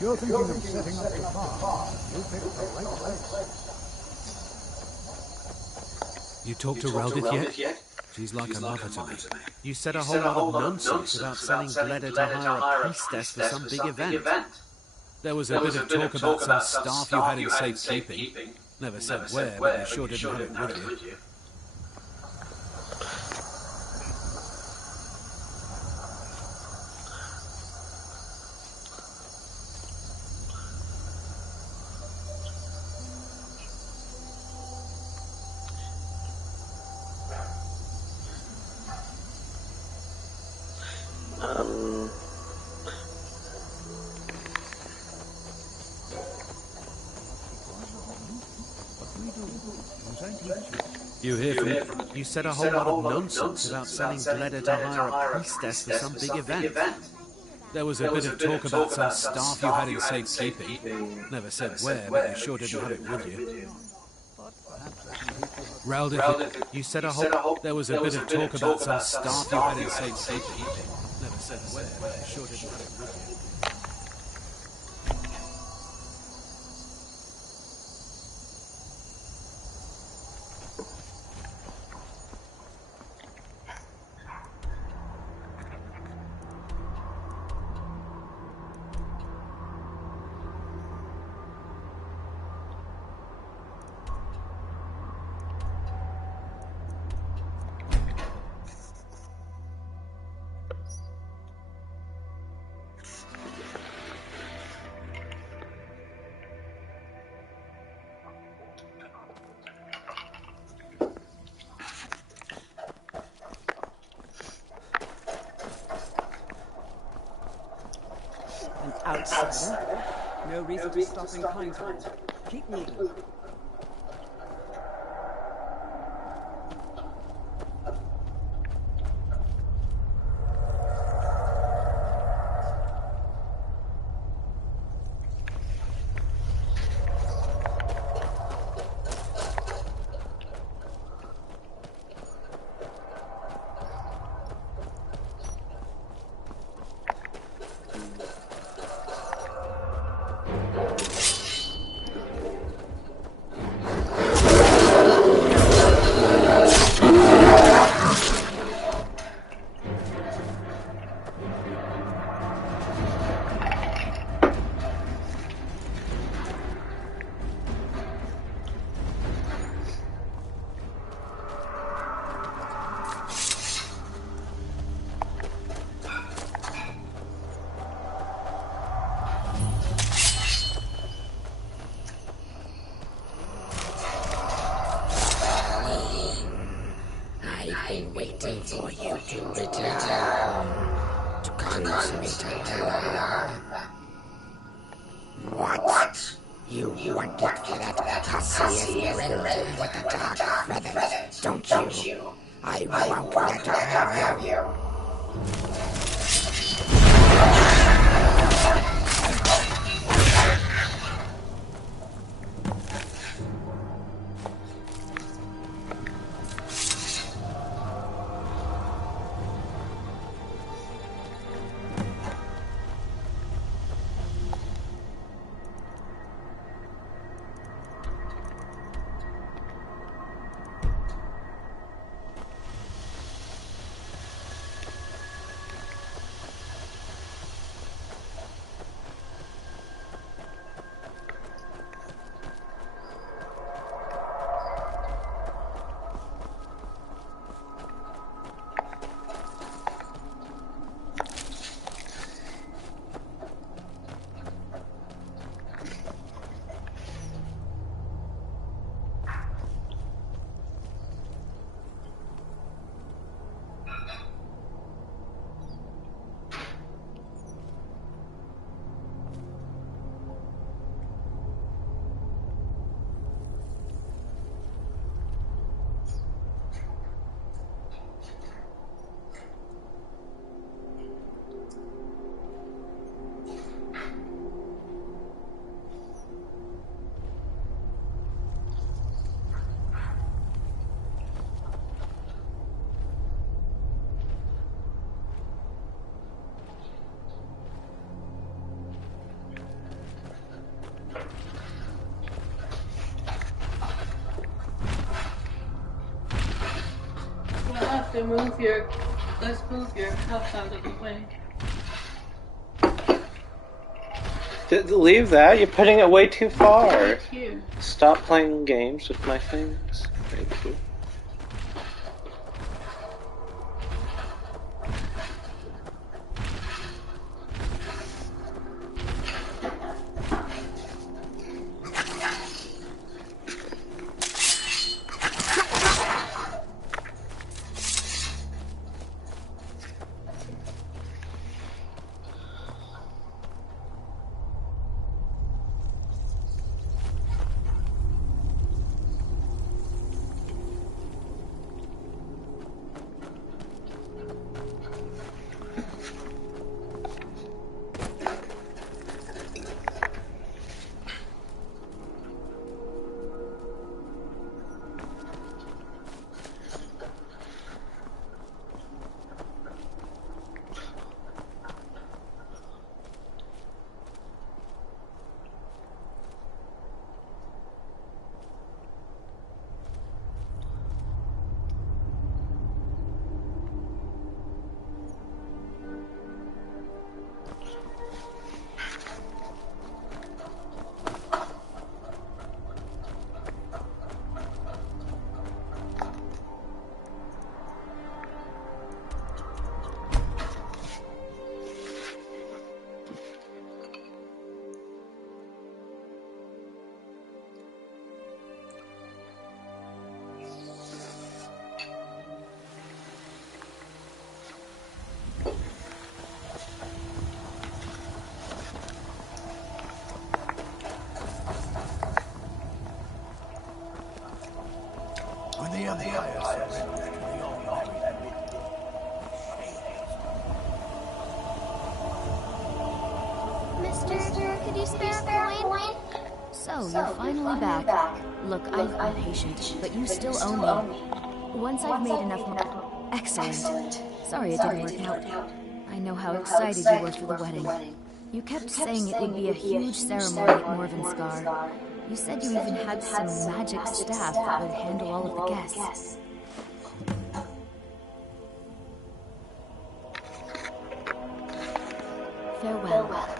you're thinking of setting up the farm, you picked the right place. You talked to Raldith yet? She's like a mother to me. You said a whole lot of nonsense about selling Gleda to hire a priestess for some big event. There was a bit of talk about some staff you had in safekeeping. Never said where, but you sure didn't have it with you. You hear from you said a whole lot of nonsense about selling Gleda to hire a priestess for some big event. There was a bit of talk about some staff you had in safekeeping. Never said where, but you sure didn't have it with you. Raldith, you said a whole... There was a bit of talk about some staff you had in safekeeping. Never said where, but you sure didn't have it with you. Outsider. No reason to stop in contact. Keep moving. Waiting for you to return to consummate her. What? You wanted for that Cassius Brenda with the dark feathers, don't you? I won't let her have you. Let's move your cup out of the way. Leave that. You're putting it way too far. Right here. Stop playing games with my things. Thank you. When the Empire surrendered to the Almighty, Mister, could you spare a coin? So, you're finally back. Look, I'm impatient, but you still owe me. Once I've made enough money... Excellent. Sorry it didn't work out. I know how excited you were for the wedding. You kept saying it would be a huge ceremony at Morvenskar. You said you even had some magic staff that would handle all of the guests. Farewell.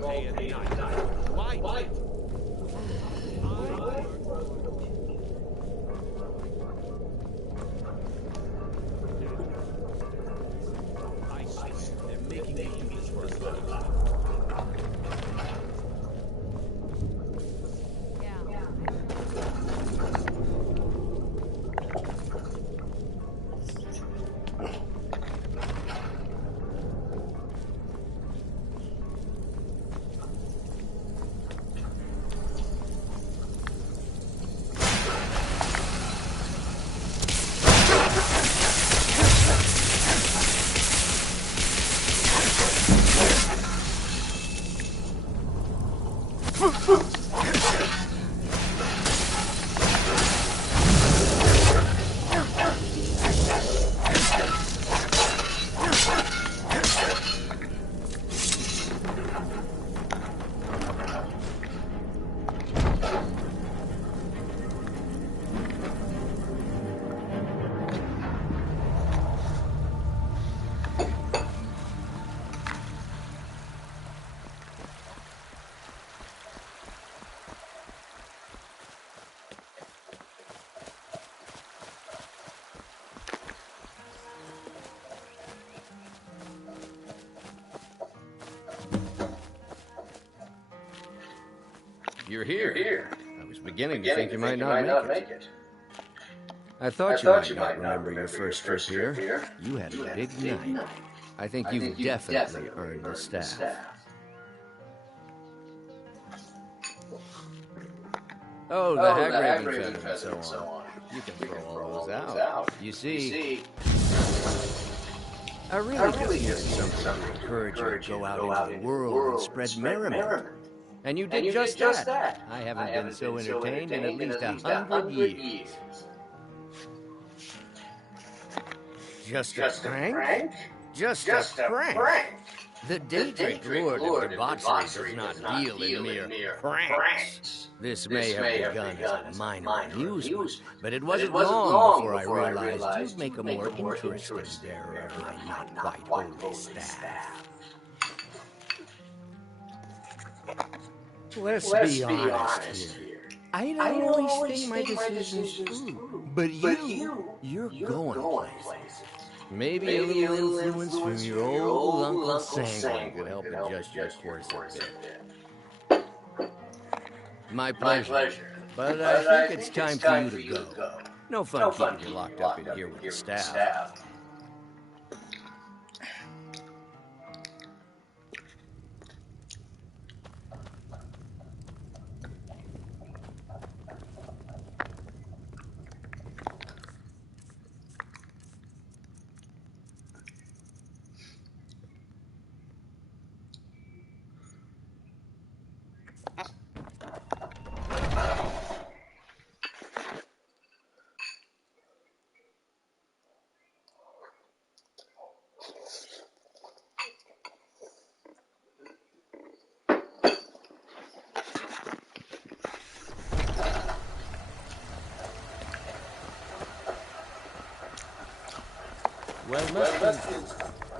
day and night. Why? I see. They're making me do this work. You're here. I was beginning to think you might not make it. I thought you might not remember your first trip here. You had a big night. I think you've definitely earned the staff. Oh, the hag raven feathers and so on. You can throw all those out. You see, I really do something to encourage you to go out into the world and spread merriment. And you did just that. I haven't been so entertained in at least 100 years. Just a prank? Just a prank? The Daedric Lord of Debauchery does not deal in mere pranks. This may have begun as a minor amusement, but it wasn't long before I realized you'd make a more interesting bearer of my not quite holy staff. Let's be honest here. I don't always think my decisions through, but you're going places. Maybe a little influence from your old Uncle Sanguine could help adjust your course a bit. My pleasure. But I think it's time for you to go. No fun keeping you locked up in here with the staff.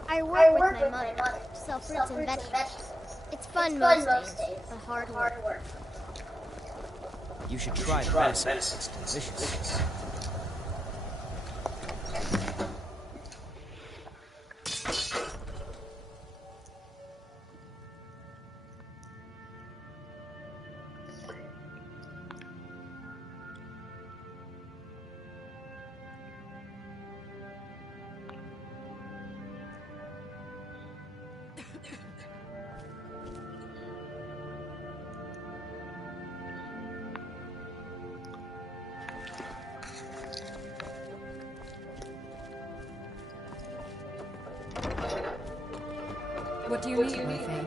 I work with my mother, sell fruits and vegetables. It's fun most days, but hard work. You should try the medicine. It's delicious. What do you need, my Fane?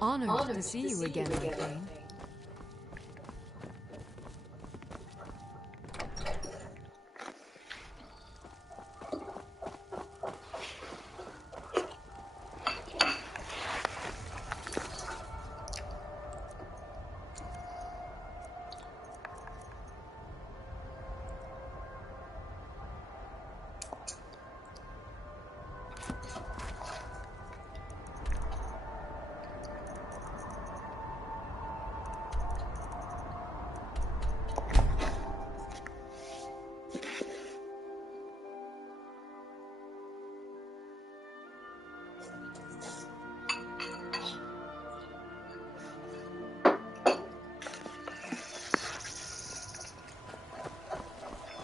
Honored to see you again, my Fane.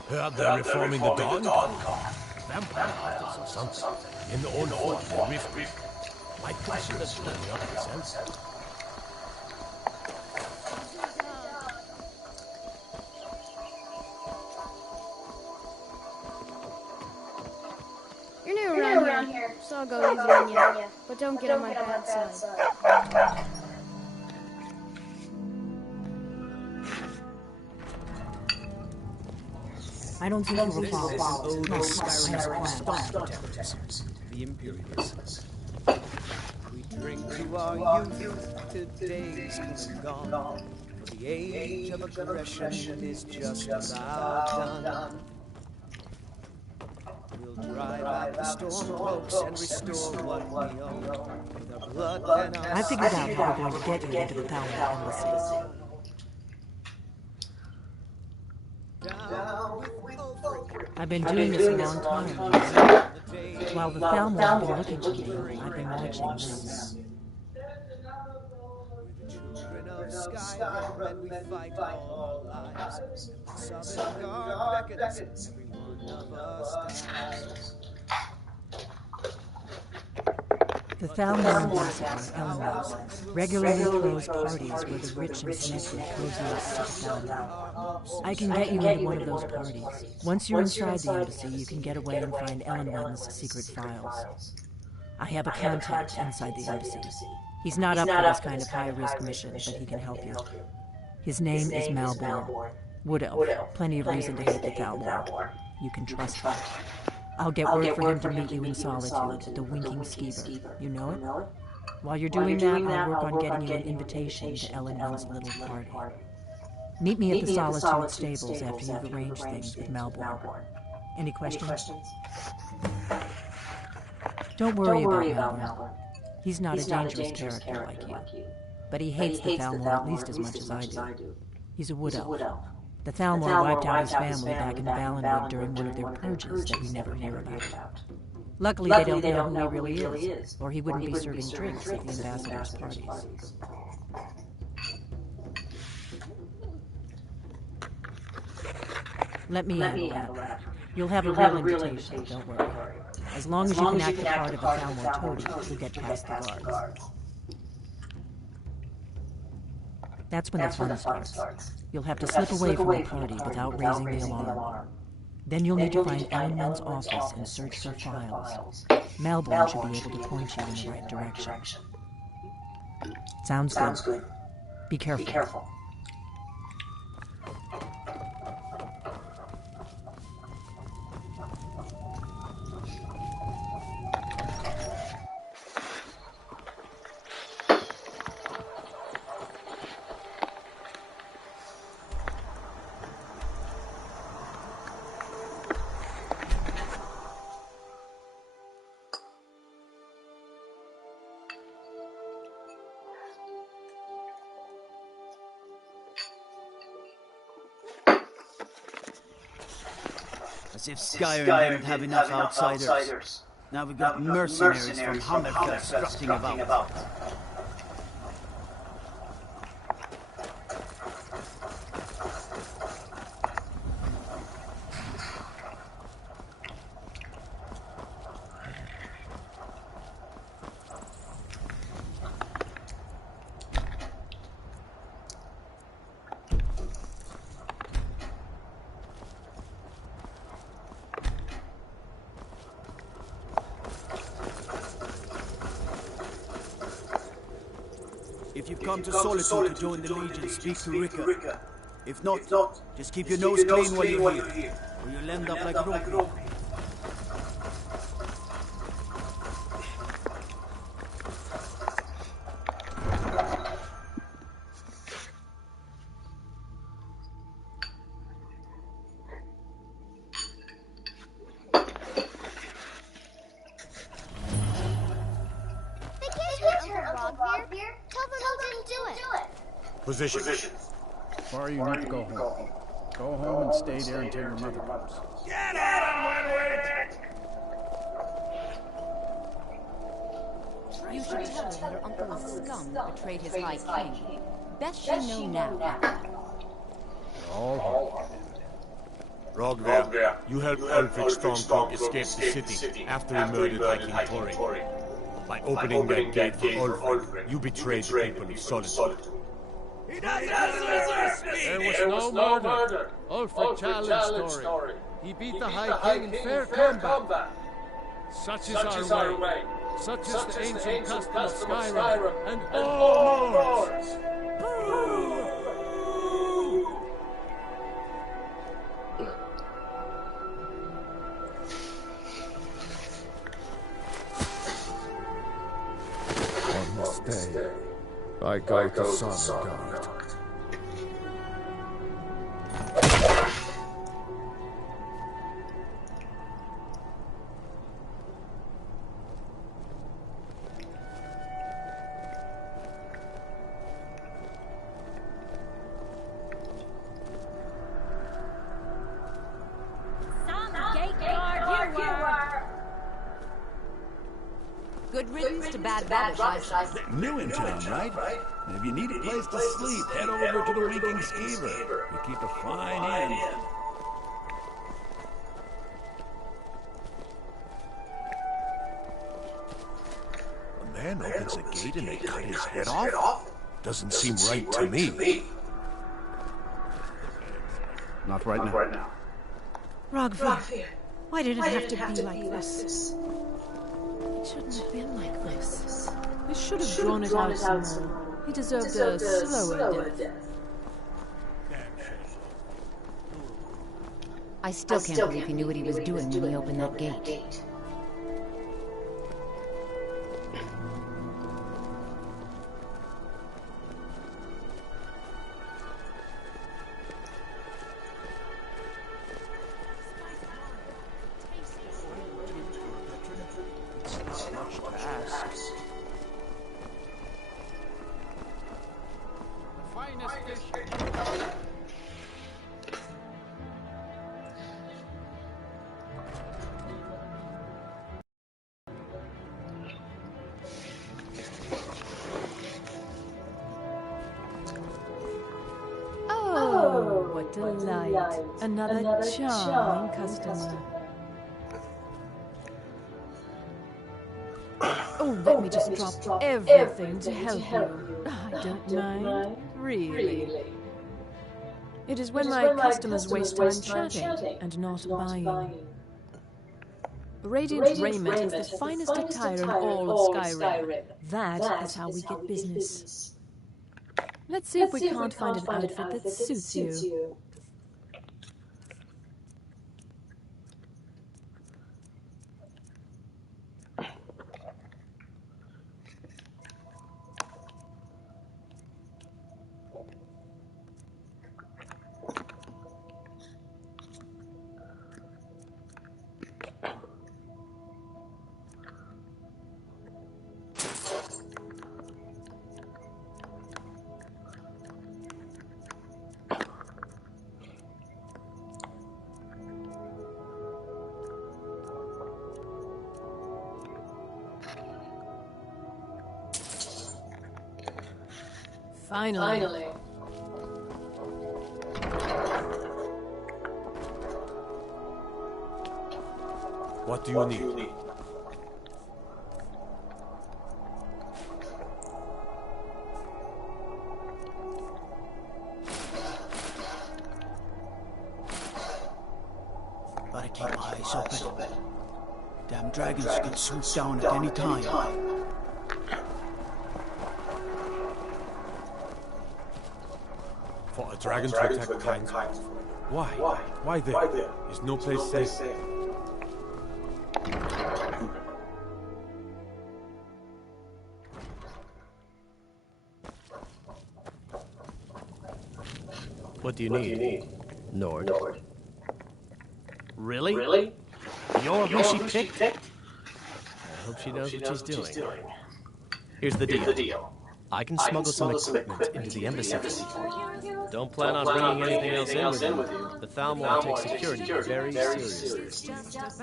Heard they're reforming the Dawn Guard. Vampire hunters or something. In the old fort, the Rift. Might consider joining up myself. You're new around here, so I'll go easy on you. But don't get on my bad side. I don't think you will follow. Old No, Skyrim's plan. protectors, the Imperials. We drink to our youth, today's come and gone. For the age of aggression is just about done. We'll drive out the storm cloaks and restore what we own. With our blood and our I figured out how we're going to get you into the Thalmor embassy. I've been doing this a long time. While the Thalmor have been looking for me, I've been watching them. Children of Skyrim, and we fight all our lives. Southern Guard beckons, every one of us dies. The Thalmor ambassador, Ellen, regularly throws parties where the rich and connected cozy us to the Thalmor. I can get you into one of those parties. Once you're inside the embassy, you can get away and find Ellenwen's secret files. I have a contact inside the embassy. He's not up for this kind of high-risk mission, but he can help you. His name is Malborn. Wood Elf. Plenty of reason to hate the Thalmor. You can trust him. I'll get word for him to meet you in solitude, the Winking Skeever. You know it? While you're doing that, I'll work on getting you an invitation to Ellenwen's little party. Meet me at the Solitude Stables after you've arranged things with Malborn. Any questions? Don't worry about Malborn. He's not a dangerous character like you. But he hates the Thalmor at least as much as I do. He's a Wood Elf. The Thalmor wiped out his family back in Valenwood during one of their purges that we never hear about. Luckily, they don't know who he really is, or he wouldn't be serving drinks at the ambassador's parties. Let me handle that. You'll have a real invitation, don't worry. As long as you can act the part of a Thalmor toady, you'll get past the guards. That's when the fun starts. You'll have to slip away from the party without raising the alarm. Then you'll need to find Ellenwen's office and search for files. Malborn should be able to point you in the right direction. Sounds good. Be careful. As if Skyrim didn't have enough outsiders. Now we've got mercenaries from Hammerfell strutting about. If you've come to Solitude to join the Legion, speak to Ricker. If not, just keep your nose clean while you're here, or you'll end up like Rob. Position. Or you need to go home. Go home and stay there until your mother comes. Get on with it! You should tell her that her uncle is scum betrayed his high king. Best she know now. All Rogver, you helped Ulfric Stormcloak escape the city after he murdered Viking Tori. By opening that gate for Ulfric, you betrayed the people of Solitude. There was no murder. Ulfric challenged Tori. He beat the High King in fair combat. Such is our way. Such is the ancient custom of Skyrim and all lords. On this day, I go to Sodgard. Good riddance to bad rubbish, I say. New in town, right? If you need a place to sleep, head over to the Winking Skeever. You keep a fine inn. A man opens a gate and they cut his head off? Doesn't seem right to me. Not right now. Rogver, why did it have to be like this? It shouldn't have been like this. We should have drawn it out some more. He deserved a slower death. I still can't believe he knew what he was doing when he opened that gate. Oh, what delight. Another charming customer. Oh, let me just drop everything to help you. I don't mind, really. It is when my customers waste time chatting and not buying. Radiant raiment is the finest attire in all of Skyrim. That is how we get business. Let's see if we can't find an outfit that suits you. Finally. What do you need? Gotta keep my eyes open. Damn dragons can swoop down at any time. For a dragon to attack kind. Why? Why there? Is no place safe? What do you need? Nord. Really? You're who she picked? I hope she knows what she's doing. Here's the deal. I can smuggle some equipment into the embassy for you. Don't plan on bringing anything else in with you. The Thalmor takes security very seriously.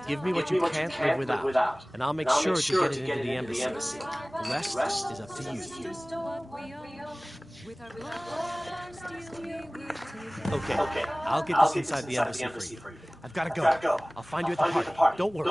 Give me what you can't live without, and I'll make sure to get it into the embassy. The rest is up to you. Okay, I'll get this inside the embassy for you. I've got to go. I'll find you at the party. Don't worry.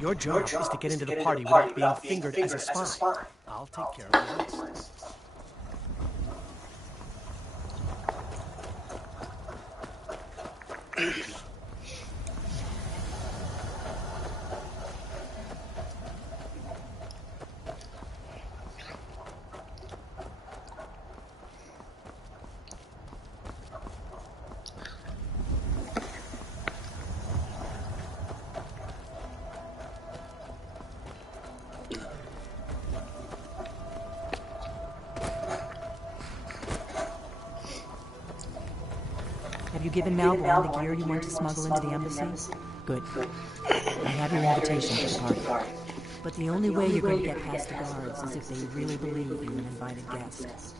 Your job is to get into the party without being fingered as a spy. I'll take care of the rest. Have you given Malborn the gear you want to smuggle into the embassy? Good. I have your invitation to the party. But the only way you're going to get past the guards is if they really believe you're an invited guest.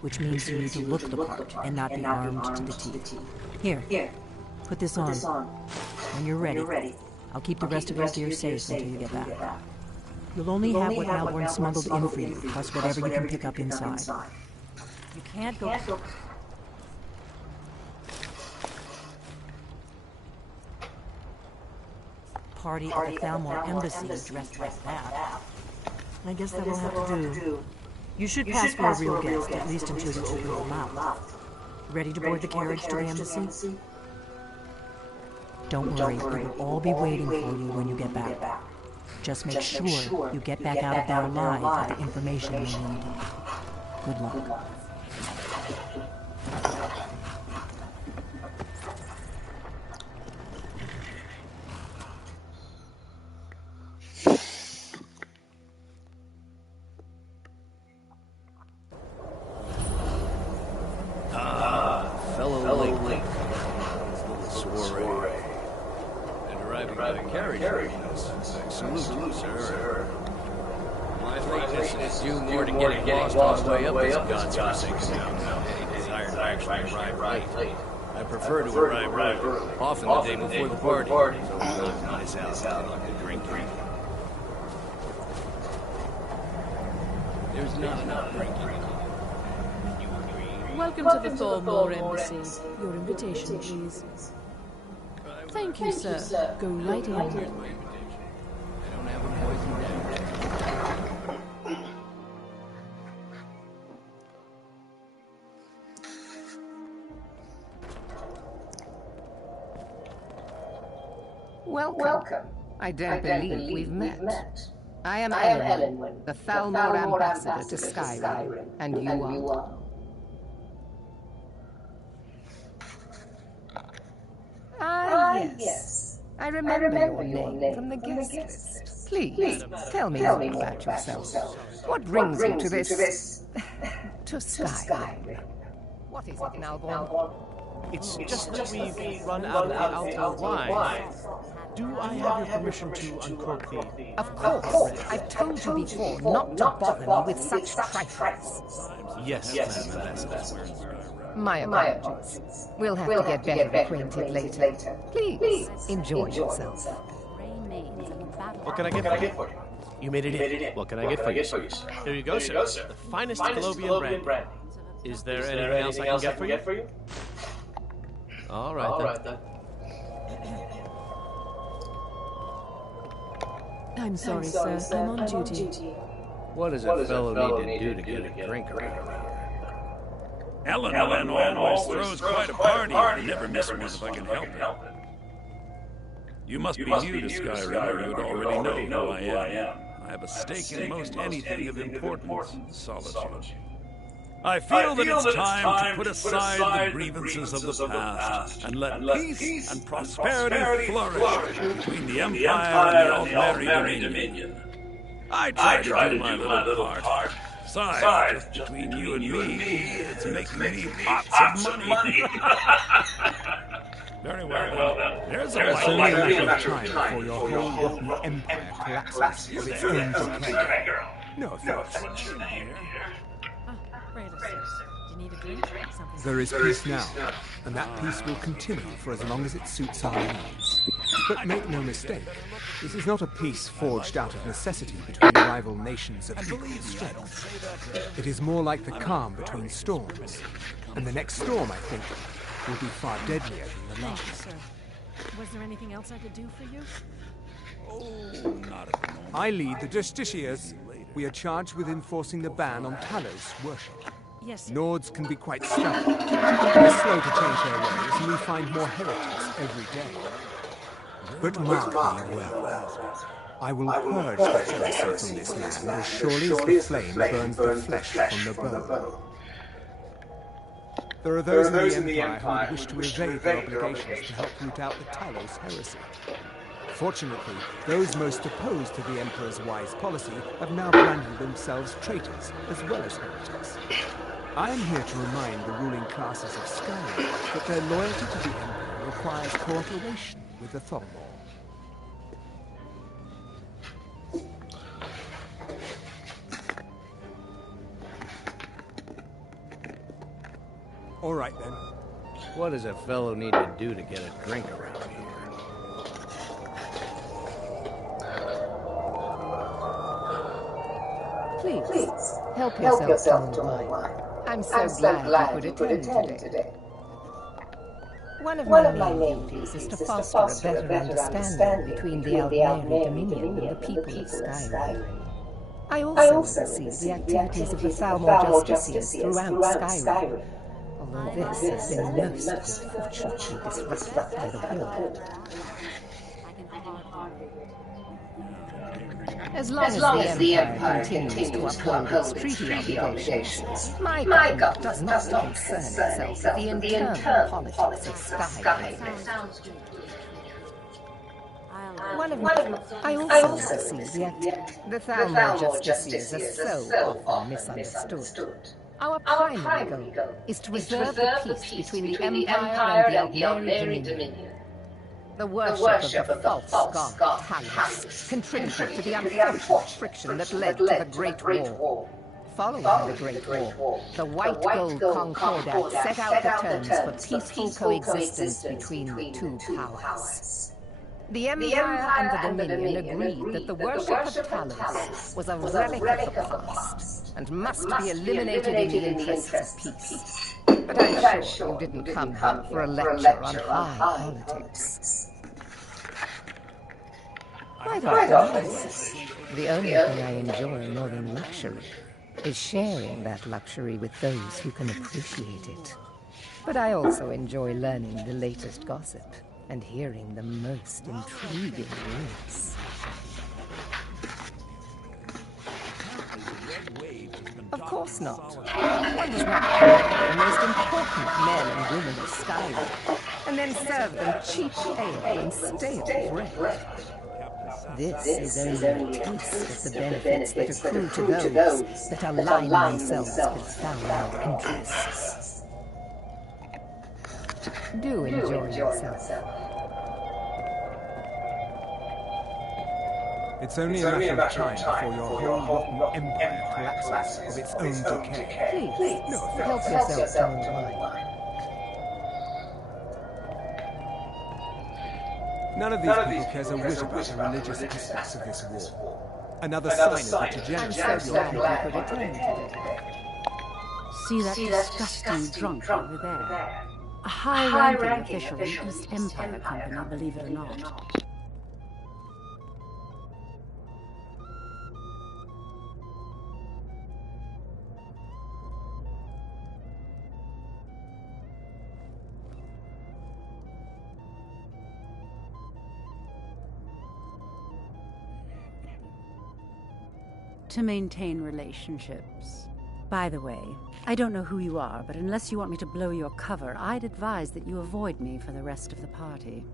Which means you need to look the part and not be armed to the teeth. Here, put this on. When you're ready, I'll keep the rest of your gear safe until you get back. You'll only have what Malborn smuggled in for you, plus whatever you can pick up inside. You can't go... Party at the Thalmor embassy dressed like that. I guess that will have to do. You should pass for a real guest, at least until you open your mouth. Ready to board the carriage to the embassy? Don't worry, we will all be waiting for you when you get back. Just make sure you get back out of there alive with the information you need. Good luck. I prefer to arrive early, often the day before the party, so we don't miss out on the drinking. There's not enough drinking. Welcome to the Thalmor embassy. Your invitation, please. Thank you, sir. Go right in. I don't have a poison dagger. Welcome. I don't believe we've met. I am Elenwen, the Thalmor ambassador to Skyrim, and you are? Ah, yes. I remember your name from the guest list. Please, tell me more about yourself. What brings you to this... to Skyrim? What is it, Malborn? It's just that we've run out of the alto wine. Do I have your permission to uncork the... Of course. I've told you before not to bother me with such trifles. Yes, Madam Ambassador. My apologies. We'll have to get better acquainted later. Please, enjoy yourself. What can I get for you? You made it in. What can I get for you? Here you go, sir. The finest Colobian brandy. Is there anything else I can get for you? All right, then. I'm sorry, sir. I'm on duty. What does a fellow need to do to get a drink around here? Ellen always throws quite a party. I never miss one if I can help it. You must be new to Skyrim, or you'd already know who I am. I have a stake in most anything of importance, solitude. I feel that it's time to put aside the grievances of the past and let peace and prosperity flourish between the Empire and the Altmeri Dominion. I try to do my little part. Besides, just between you and me, it's making me lots of money. Very well, then. There's a only a matter of time before your whole rotten empire collapses of its own decay. No offense. There is peace now, and that peace will continue for as long as it suits our needs. But make no mistake, this is not a peace forged out of necessity between rival nations of equal strength. It is more like the calm between storms, and the next storm, I think, will be far deadlier than the last. Thank you, sir. Was there anything else I could do for you? Oh, not at the moment. I lead the Justiciars. We are charged with enforcing the ban on Talos worship. Yes, sir. Nords can be quite stubborn. They're slow to change their ways, and we find more heretics every day. But mark me well. I will purge the heresy from this land as surely as the flame burns the flesh from the bone. There are those in the Empire who wish to evade their obligations to help root out the Talos heresy. Fortunately, those most opposed to the Emperor's wise policy have now branded themselves traitors as well as heretics. I am here to remind the ruling classes of Skyrim that their loyalty to the Emperor requires cooperation with the Thalmor. All right, then. What does a fellow need to do to get a drink around here? Please, help yourself to my wine. I'm so glad you could attend today. One of my main duties is to foster a better understanding between the Altmeri Dominion and the people of Skyrim. I also oversee the activities of the Thalmor Justiciars throughout Skyrim, although this has been most unfortunately disrupted by the Horde. As long as the Empire continues to uphold its treaty obligations, my government does not concern itself with the internal politics of Skyrim. I also see the Thalmor Justiciars are so often misunderstood. Our primary goal is to preserve the peace between the Empire and the Altmeri Dominion. The worship of the false god Tarkus contributed to the unfortunate friction that led to the Great War. Following the Great War, the White Gold Concordat set out the terms for peaceful coexistence between the two powers. The Empire and the Dominion agreed that the worship of Talos was a relic of the past and must be eliminated in the interests of peace. But I'm sure you didn't come here for a lecture on high politics. Quite often, yes. The only thing I enjoy more than luxury is sharing that luxury with those who can appreciate it. But I also enjoy learning the latest gossip and hearing the most intriguing rumors. Of course not. One does not kill the most important men and women of Skyrim, and then serve them cheap ale and stale bread. This is only a taste of the benefits that accrue to those that align themselves with Thalmor interests. Do enjoy yourself. It's only a matter of time before your whole rotten empire collapses of its own decay. Please, No help offense. yourself to more wine. None of these people cares a whit about the religious aspects of this war. Another sign of the degeneracy. I'm so glad you could attend today. See that disgusting drunk over there? A high-ranking official in East Empire Company, believe it or not. To maintain relationships. By the way, I don't know who you are, but unless you want me to blow your cover, I'd advise that you avoid me for the rest of the party.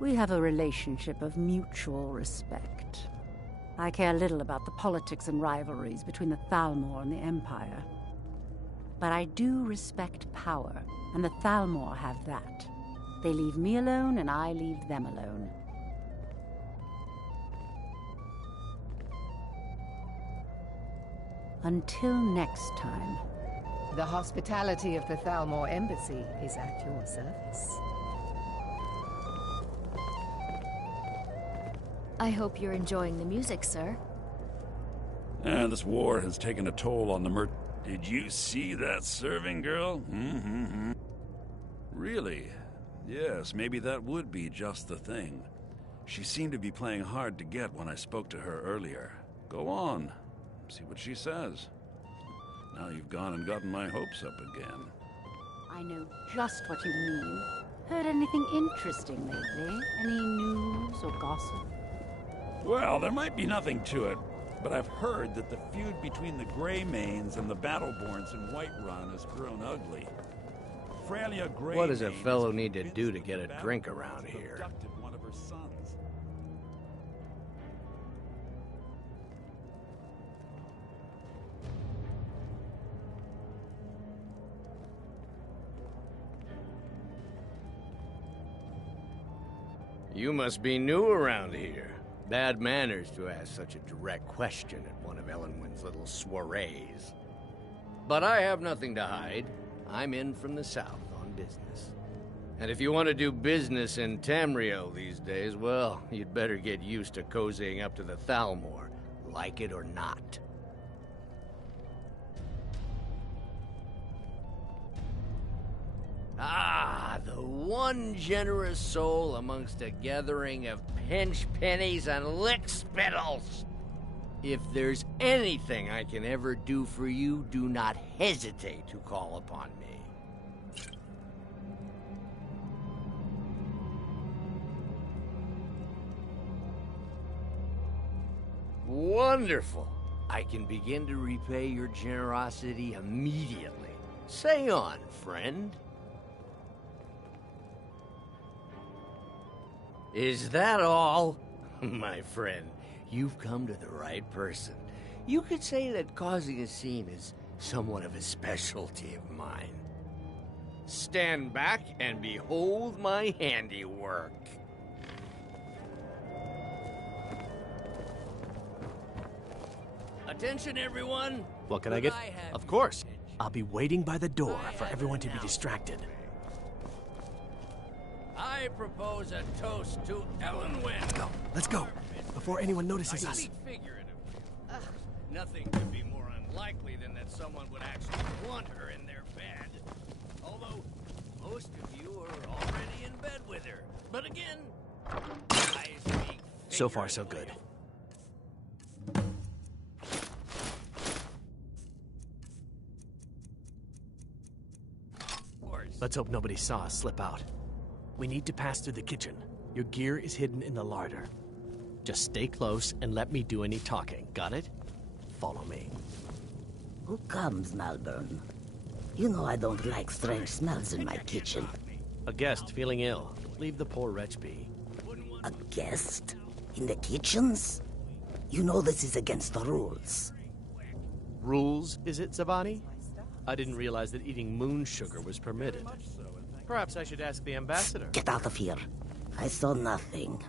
We have a relationship of mutual respect. I care little about the politics and rivalries between the Thalmor and the Empire. But I do respect power, and the Thalmor have that. They leave me alone, and I leave them alone. Until next time. The hospitality of the Thalmor Embassy is at your service. I hope you're enjoying the music, sir. This war has taken a toll on the Did you see that serving girl? Really? Yes, maybe that would be just the thing. She seemed to be playing hard to get when I spoke to her earlier. Go on. See what she says. Now you've gone and gotten my hopes up again. I know just what you mean. Heard anything interesting lately? Any news or gossip? Well, there might be nothing to it, but I've heard that the feud between the Greymanes and the Battleborns in Whiterun has grown ugly. Freya Grey. What does a fellow need to do to get a drink around here? One of her sons. You must be new around here. Bad manners to ask such a direct question at one of Elenwen's little soirees. But I have nothing to hide. I'm in from the south on business. And if you want to do business in Tamriel these days, well, you'd better get used to cozying up to the Thalmor, like it or not. Ah, the one generous soul amongst a gathering of pinch pennies and lick spittles. If there's anything I can ever do for you, do not hesitate to call upon me. Wonderful. I can begin to repay your generosity immediately. Say on, friend. Is that all? My friend, you've come to the right person. You could say that causing a scene is somewhat of a specialty of mine. Stand back and behold my handiwork. Attention, everyone. What can I get? Of course. I'll be waiting by the door for everyone to be distracted. I propose a toast to Elenwen. Go. Let's go. Before anyone notices us. Nothing could be more unlikely than that someone would actually want her in their bed. Although, most of you are already in bed with her. But again, I speak so far, so good. Let's hope nobody saw us slip out. We need to pass through the kitchen. Your gear is hidden in the larder. Just stay close and let me do any talking. Got it? Follow me. Who comes, Malburn? You know I don't like strange smells in my kitchen. A guest feeling ill. Leave the poor wretch be. A guest? In the kitchens? You know this is against the rules. Rules, is it, Zavani? I didn't realize that eating moon sugar was permitted. Perhaps I should ask the ambassador. Get out of here. I saw nothing.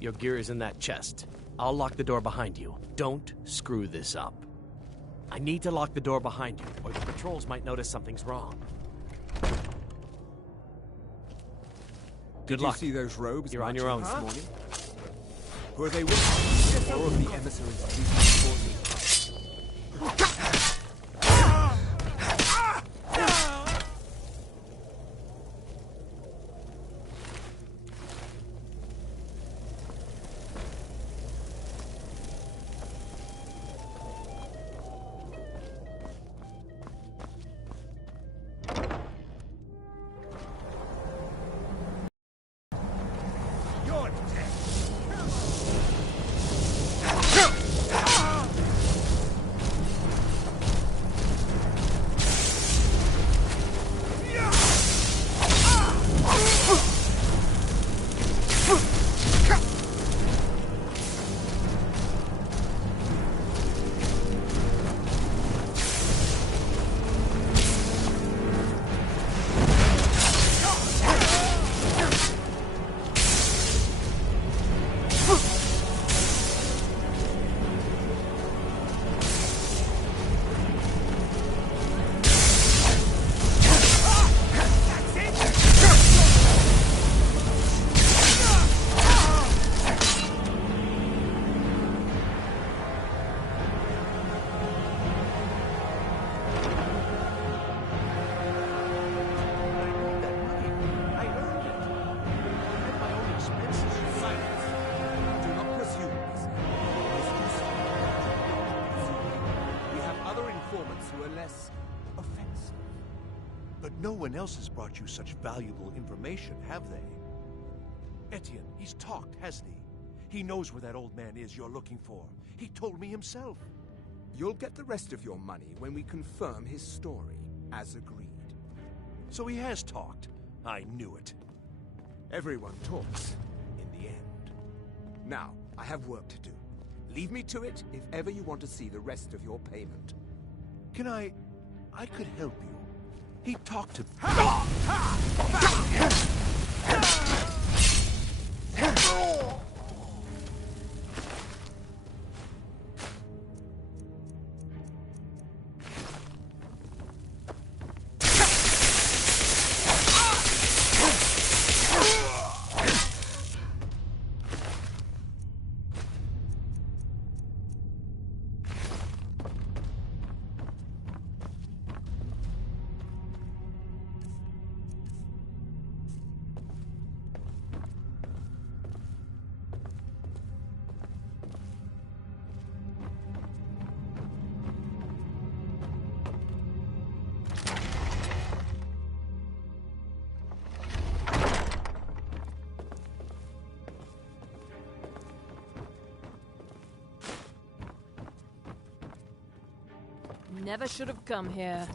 Your gear is in that chest. I'll lock the door behind you. Don't screw this up. I need to lock the door behind you, or the patrols might notice something's wrong. Good luck. Did you see those robes? You're on your own. This morning? Who are they with? Four of the emissaries of these No one else has brought you such valuable information, have they? Etienne, he's talked, hasn't he? He knows where that old man is you're looking for. He told me himself. You'll get the rest of your money when we confirm his story, as agreed. So he has talked. I knew it. Everyone talks, in the end. Now, I have work to do. Leave me to it if ever you want to see the rest of your payment. Can I could help you. He talked to... Never should have come here.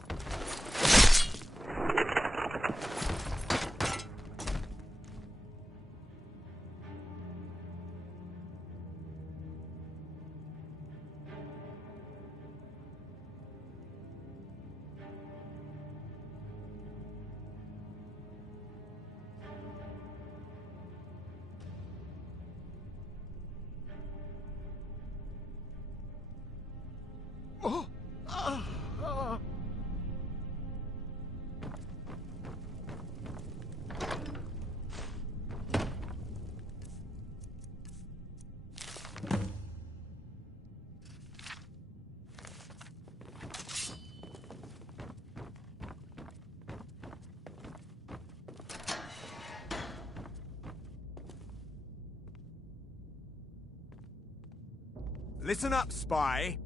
Listen up, spy.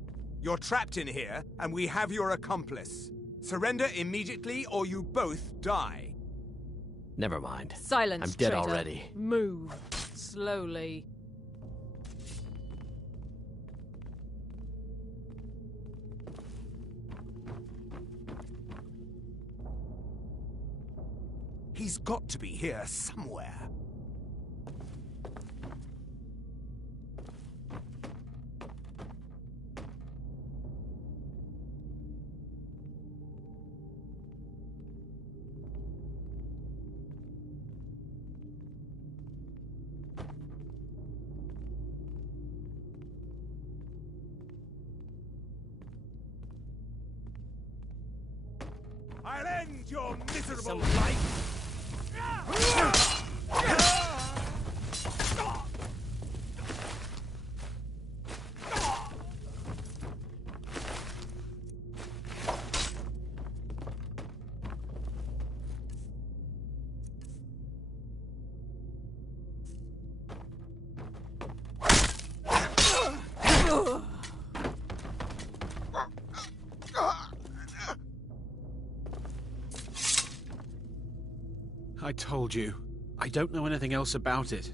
You're trapped in here, and we have your accomplice. Surrender immediately, or you both die. Never mind. Silence, I'm dead traitor. already. Move. Slowly. He's got to be here somewhere. End your miserable life! I told you. I don't know anything else about it.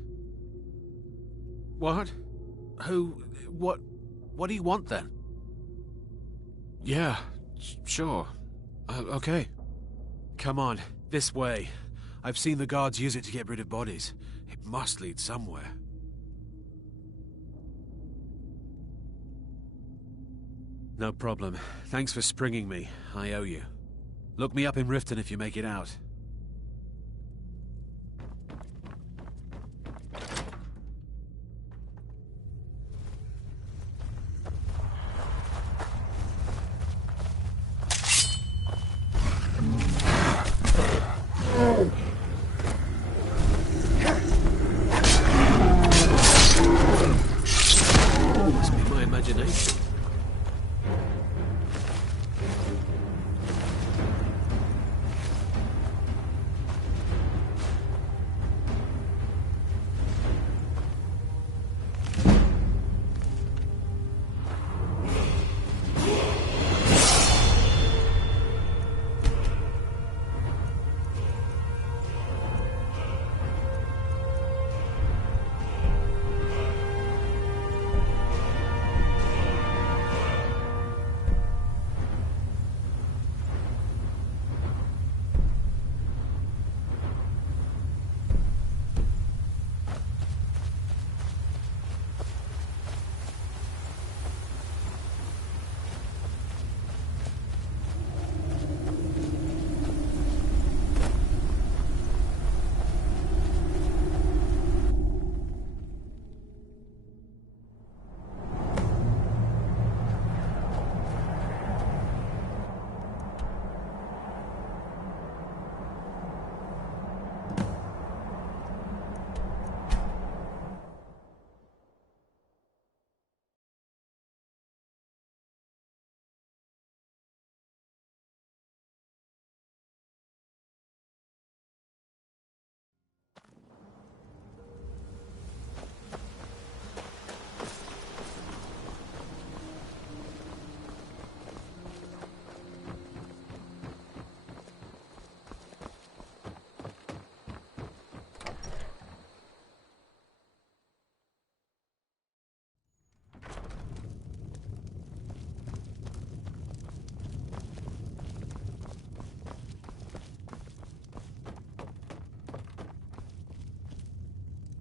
What? Who? What do you want then? Yeah, sure. Okay. Come on, this way. I've seen the guards use it to get rid of bodies. It must lead somewhere. No problem. Thanks for springing me. I owe you. Look me up in Riften if you make it out. Must be my imagination.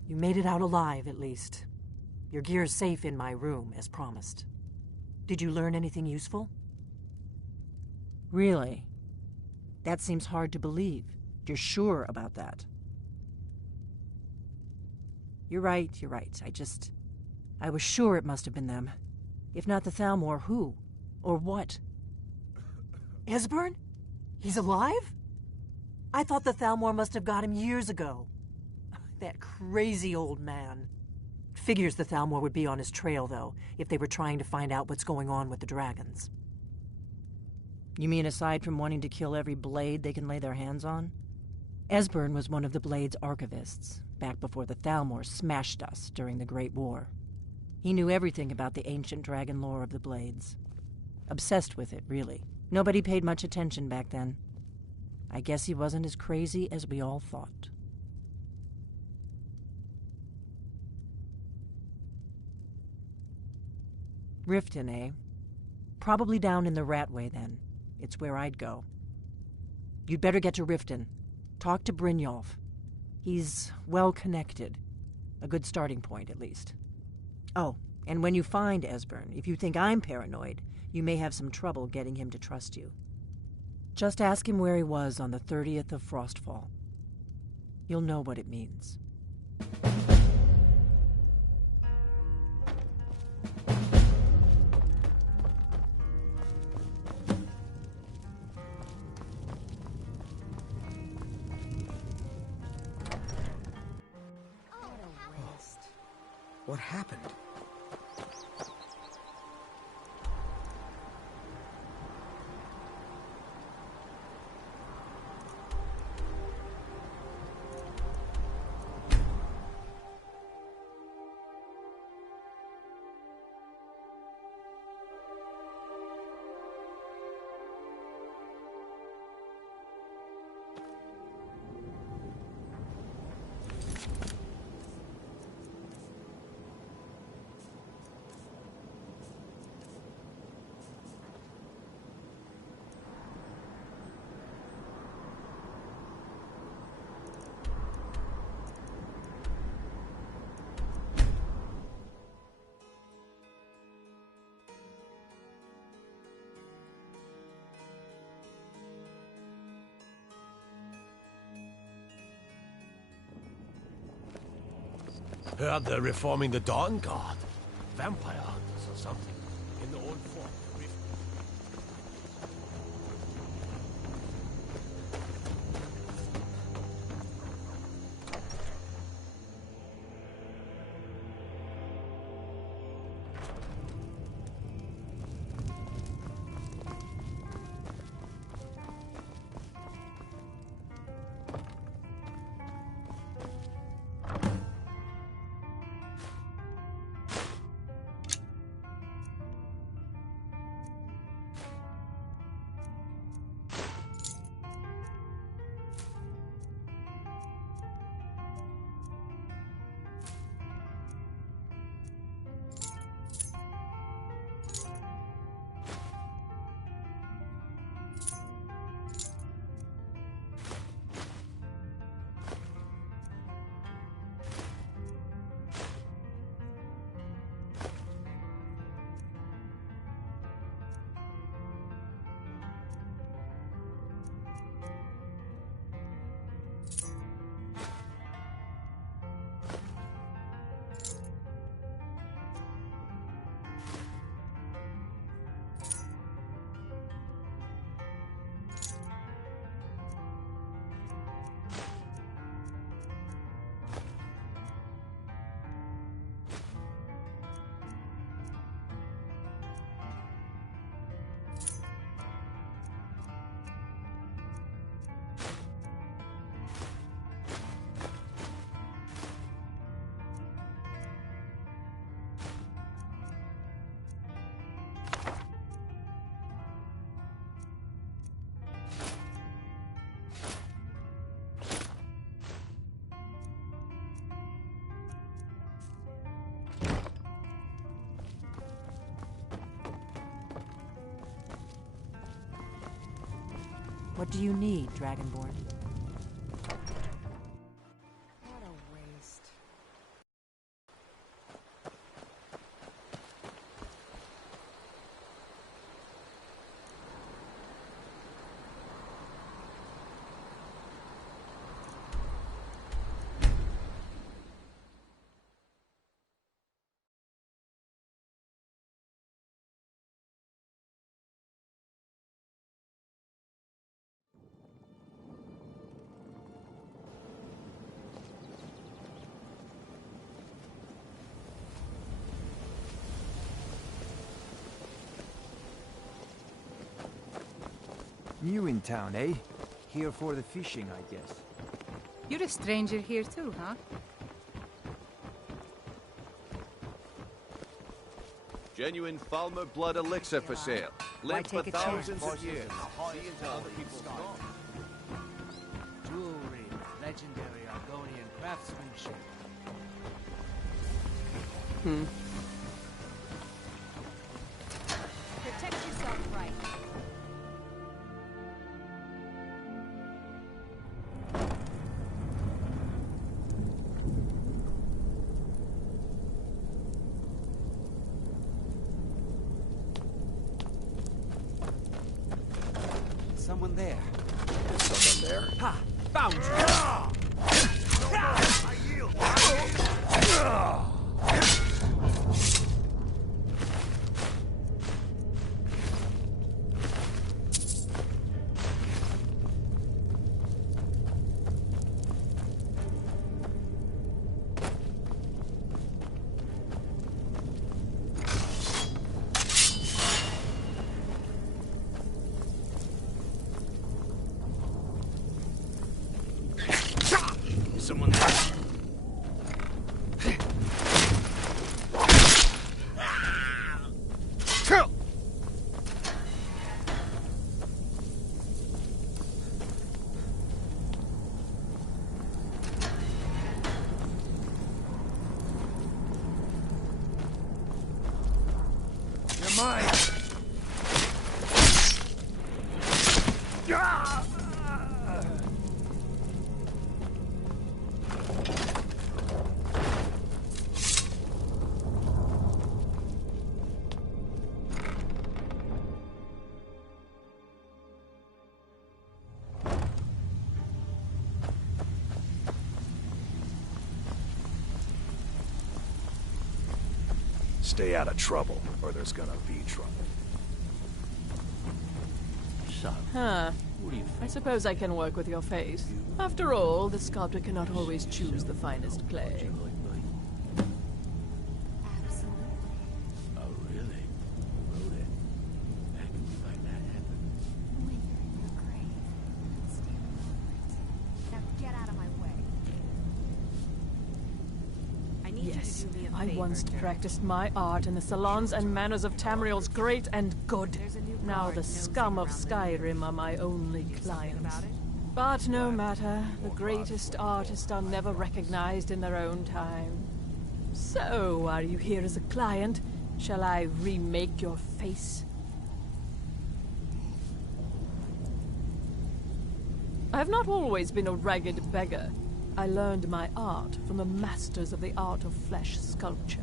You made it out alive, at least. Your gear's safe in my room, as promised. Did you learn anything useful? Really? That seems hard to believe. You're sure about that? You're right. I was sure it must have been them. If not the Thalmor, who? Or what? Esbern? He's alive? I thought the Thalmor must have got him years ago. That crazy old man. Figures the Thalmor would be on his trail, though, if they were trying to find out what's going on with the dragons. You mean aside from wanting to kill every blade they can lay their hands on? Esbern was one of the Blade's archivists, back before the Thalmor smashed us during the Great War. He knew everything about the ancient dragon lore of the Blades. Obsessed with it, really. Nobody paid much attention back then. I guess he wasn't as crazy as we all thought. Riften, eh? Probably down in the Ratway, then. It's where I'd go. You'd better get to Riften. Talk to Brynjolf. He's well-connected. A good starting point, at least. Oh, and when you find Esbern, if you think I'm paranoid, you may have some trouble getting him to trust you. Just ask him where he was on the 30th of Frostfall. You'll know what it means. What happened? Heard they're reforming the Dawn Guard. Vampire hunters or something. In the old fort. What do you need, Dragonborn? What a waste. New in town, eh? Here for the fishing, I guess. You're a stranger here too, huh? Genuine Falmer blood elixir for sale. Lived for thousands of years. Jewelry, legendary Argonian craftsmanship. Protect yourself right. Someone there. There's someone there. Ha! Found you! I yield! stay out of trouble, or there's gonna be trouble. Huh. I suppose I can work with your face. After all, the sculptor cannot always choose the finest clay. Oh, really? Who wrote it? How can we find that happened? Now get out of my way. I need Yes, you to do me a I favor, once Dirk. practiced my art in the salons and manners of Tamriel's great and good. Now the scum of Skyrim are my only clients. But no matter, the greatest artists are never recognized in their own time. So, are you here as a client? Shall I remake your face? I have not always been a ragged beggar. I learned my art from the masters of the art of flesh sculpture.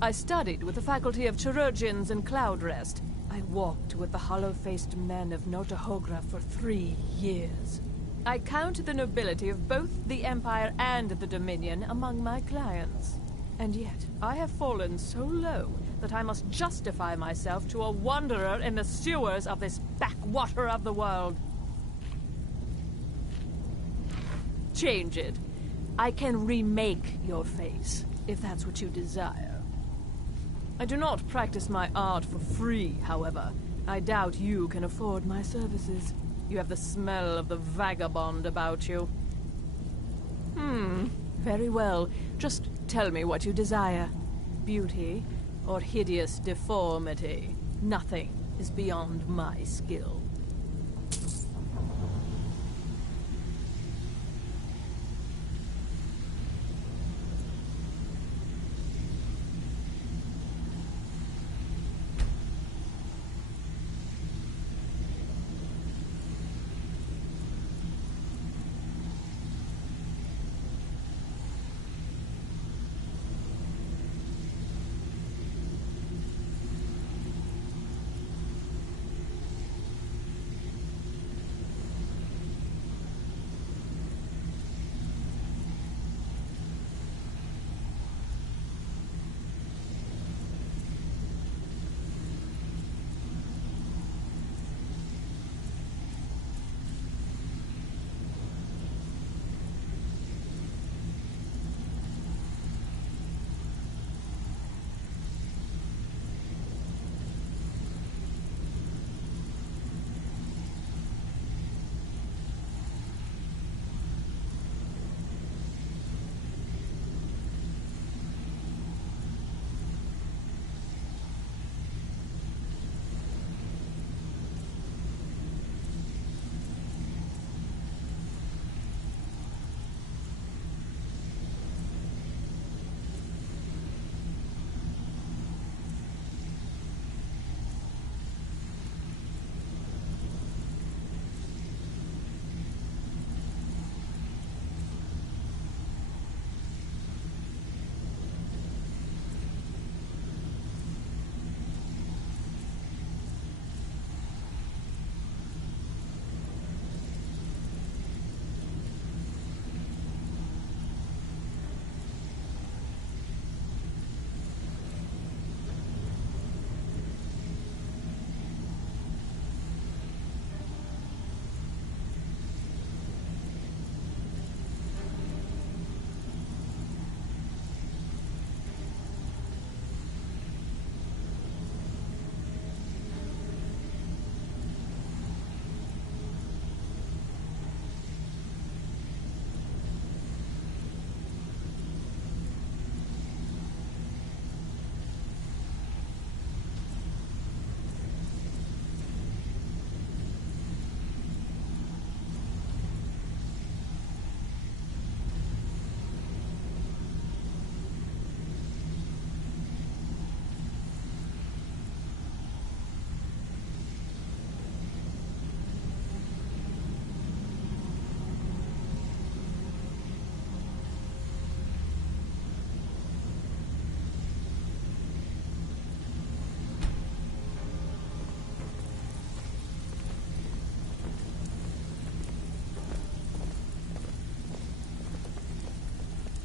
I studied with the faculty of chirurgeons and Cloudrest. I walked with the hollow-faced men of Notahogra for 3 years. I count the nobility of both the Empire and the Dominion among my clients. And yet, I have fallen so low that I must justify myself to a wanderer in the sewers of this backwater of the world. Change it. I can remake your face, if that's what you desire. I do not practice my art for free, however. I doubt you can afford my services. You have the smell of the vagabond about you. Very well. Just tell me what you desire. Beauty or hideous deformity. Nothing is beyond my skill.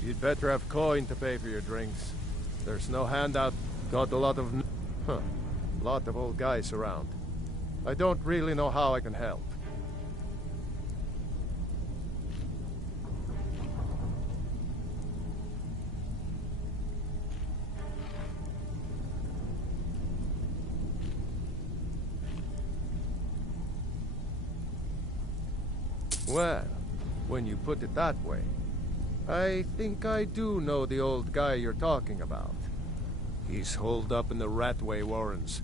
You'd better have coin to pay for your drinks. There's no handout. Got a lot of... lot of old guys around. I don't really know how I can help. Well, when you put it that way, I think I do know the old guy you're talking about. He's holed up in the Ratway Warrens.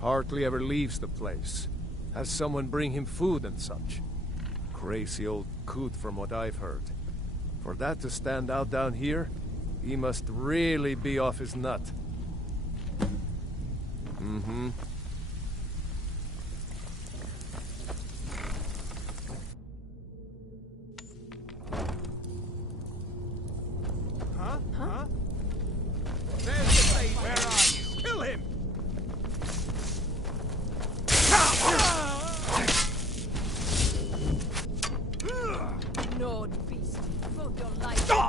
Hardly ever leaves the place. Has someone bring him food and such. Crazy old coot from what I've heard. For that to stand out down here, he must really be off his nut. Mm-hmm. Huh? There's the blade. Where are you? Kill him! Gnawed beast, prove your life.